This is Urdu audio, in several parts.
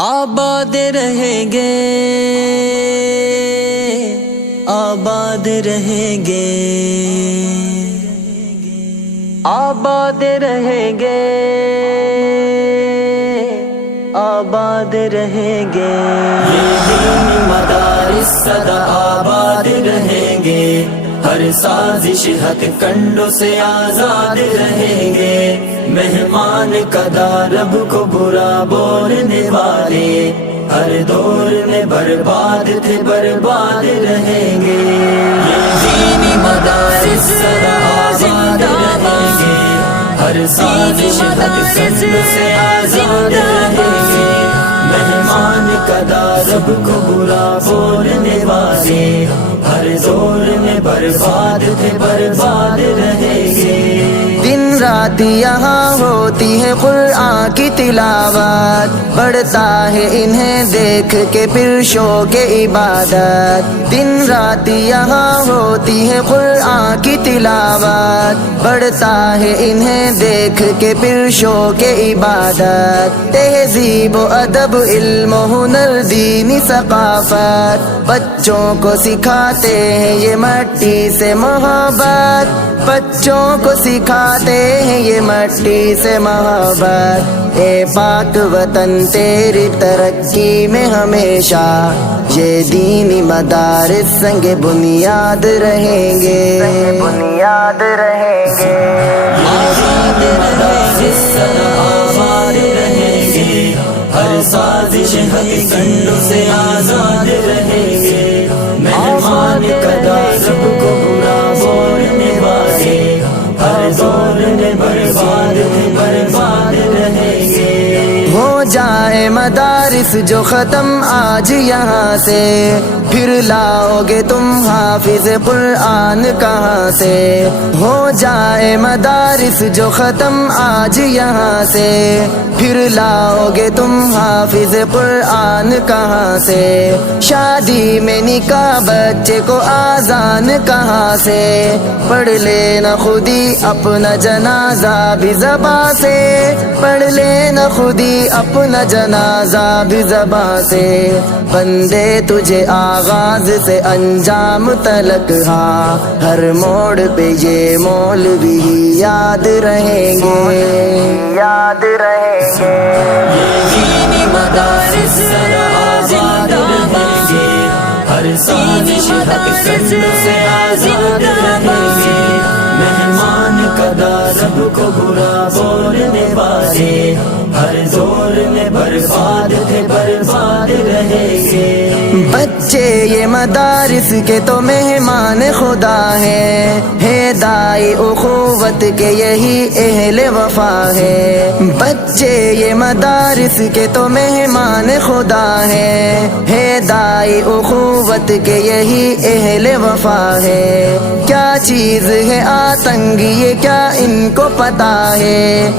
آباد رہیں گے، آباد رہیں گے، آباد رہیں گے، آباد رہیں گے، یہ دینی مدارس سدا آباد رہیں گے، ہر سازش ہتھ کنڈوں سے آزاد رہیں گے، مہمان قدا رب کو برا بولنے والے ہر دور میں برباد تھے برباد رہیں گے، یہ دینی مدارس سدا آباد رہیں گے، ہر سازش ہتھ کنڈوں سے آزاد رہیں گے، مہمان قدا رب کو برا بولنے والے ہر دور میں برباد تھے برباد رہیں گے۔ دن رات یہاں ہوتی ہے قرآن کی تلاوت، بڑھتا ہے انہیں دیکھ کے پھر شوق عبادت، دن رات یہاں ہوتی ہے قرآن کی تلاوت، بڑھتا ہے انہیں دیکھ کے پھر شوق عبادت، تہذیب و ادب علم و ہنر دینی ثقافت، بچوں کو سکھاتے ہیں یہ مٹی سے محبت، بچوں کو سکھاتے ہیں یہ مٹی سے محبت، اے پاک وطن تیری ترقی میں ہمیشہ یہ دینی مدارس سنگ بنیاد رہیں گے، بنیاد رہیں گے، آباد مدارس سدا آباد رہیں گے، ہر سازش ہتھ کنڈوں سے آزاد رہیں گے، مہمان قدا رب کو برا بولنے والے ہر دور میں برباد تھے برباد رہیں گے۔ ہو جائے مدارس جو ختم آج یہاں سے، پھر لاؤ گے تم حافظ قرآن کہاں سے، ہو جائے مدارس جو ختم آج یہاں سے، پھر لاؤ گے تم حافظ قرآن کہاں سے، شادی میں نکاح بچے کو آذان کہاں سے، پڑھ لینا خودی اپنا جنازہ بھی زباں سے، پڑھ لینا خودی اپنا جنازہ بھی زباں سے، بندے تجھے آغاز سے انجام تلک ہاں ہر موڑ پہ یہ مولوی یاد رہیں گے، یاد رہیں گے، یہ دینی مدارس سدا آباد رہیں گے، ہر سازش ہتھ کنڈوں سے آزاد رہیں گے، مہمان قدا رب کو برا بولنے والے ہر دور میں برباد تھے برباد رہیں گے۔ بچے یہ مدارس کے تو مہمان خدا ہیں، دائی اخوت کے یہی اہل وفا ہے، بچے یہ مدارس کے تو مہمان خدا ہیں، دائی اخوت کے یہی اہل وفا ہے، کیا چیز ہے آتنگ یہ کیا ان کو پتا ہے،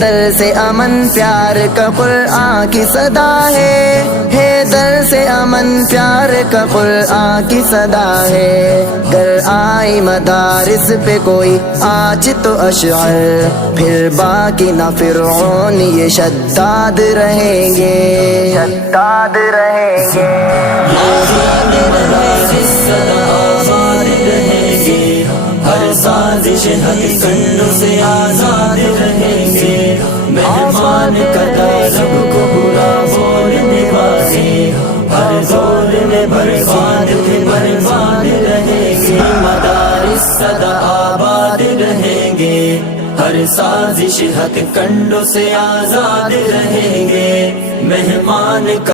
در سے امن پیار کا قرآن کی صدا ہے، در سے امن پیار کا قرآن کی صدا ہے، گر آئی مدارس پہ کوئی آج تو اشعر، پھر باقی نہ فرعون یہ شداد رہیں گے، شداد رہیں گے، آباد مدارس سدا آباد رہیں گے، ہر سازش ہتھ کنڈوں سے آزاد رہیں گے، مہمان قدا رب کو برا بولنے والے ہر دور میں برباد تھے برباد رہیں گے، مدارس سدا آباد رہیں گے، ہر سازش ہتھ کنڈوں سے آزاد رہیں گے، مہمان